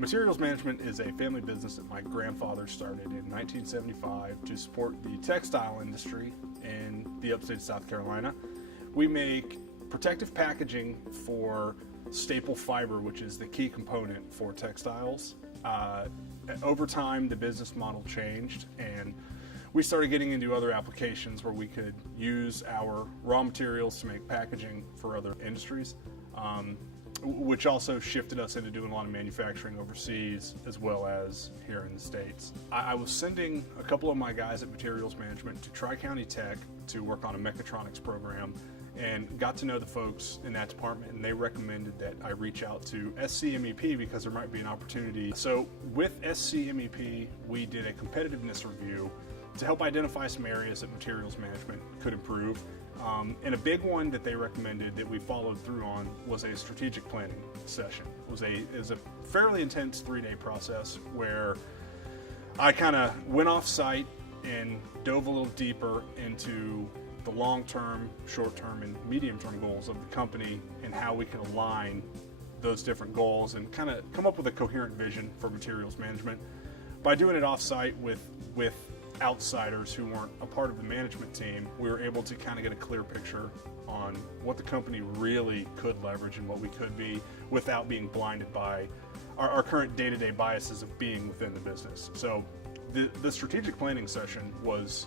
Materials management is a family business that my grandfather started in 1975 to support the textile industry in the upstate of South Carolina. We make protective packaging for staple fiber, which is the key component for textiles. Over time, the business model changed, and we started getting into other applications where we could use our raw materials to make packaging for other industries, which also shifted us into doing a lot of manufacturing overseas as well as here in the States. I was sending a couple of my guys at Materials Management to Tri-County Tech to work on a mechatronics program, and got to know the folks in that department, and they recommended that I reach out to SCMEP because there might be an opportunity. So with SCMEP, we did a competitiveness review to help identify some areas that materials management could improve. And a big one that they recommended that we followed through on was a strategic planning session. It was a fairly intense 3-day process where I kind of went off site and dove a little deeper into the long-term, short-term, and medium-term goals of the company and how we can align those different goals and kind of come up with a coherent vision for materials management. By doing it off-site with outsiders who weren't a part of the management team, we were able to kind of get a clear picture on what the company really could leverage and what we could be without being blinded by our current day-to-day biases of being within the business. So the strategic planning session was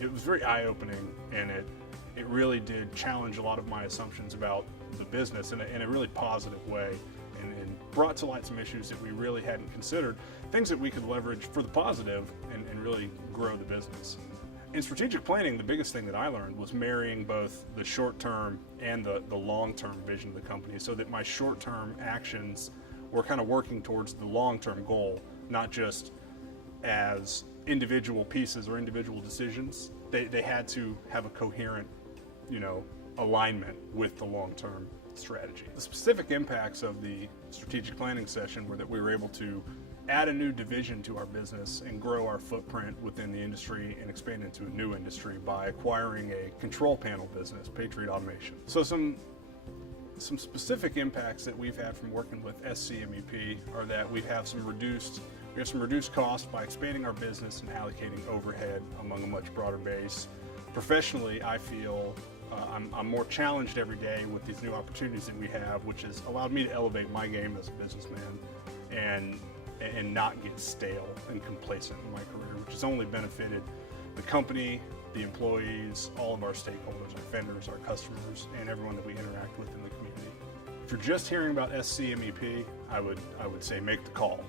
it was very eye-opening, and it really did challenge a lot of my assumptions about the business in a really positive way, and brought to light some issues that we really hadn't considered, things that we could leverage for the positive and really grow the business. In strategic planning, the biggest thing that I learned was marrying both the short-term and the long-term vision of the company, so that my short-term actions were kind of working towards the long-term goal, not just as individual pieces or individual decisions. They had to have a coherent, alignment with the long-term strategy. The specific impacts of the strategic planning session were that we were able to add a new division to our business and grow our footprint within the industry and expand into a new industry by acquiring a control panel business, Patriot Automation. So some specific impacts that we've had from working with SCMEP are that we have some reduced costs by expanding our business and allocating overhead among a much broader base. Professionally, I feel I'm more challenged every day with these new opportunities that we have, which has allowed me to elevate my game as a businessman and not get stale and complacent in my career, which has only benefited the company, the employees, all of our stakeholders, our vendors, our customers, and everyone that we interact with in the community. If you're just hearing about SCMEP, I would say make the call.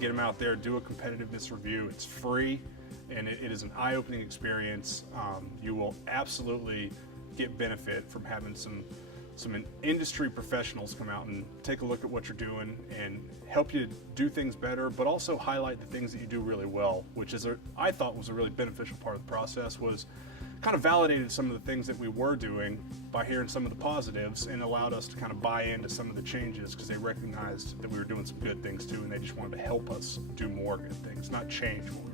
Get them out there, do a competitiveness review. It's free, and it is an eye-opening experience. You will absolutely get benefit from having some industry professionals come out and take a look at what you're doing and help you do things better, but also highlight the things that you do really well, which is I thought was a really beneficial part of the process. Was kind of validated some of the things that we were doing by hearing some of the positives, and allowed us to kind of buy into some of the changes because they recognized that we were doing some good things too, and they just wanted to help us do more good things, not change what we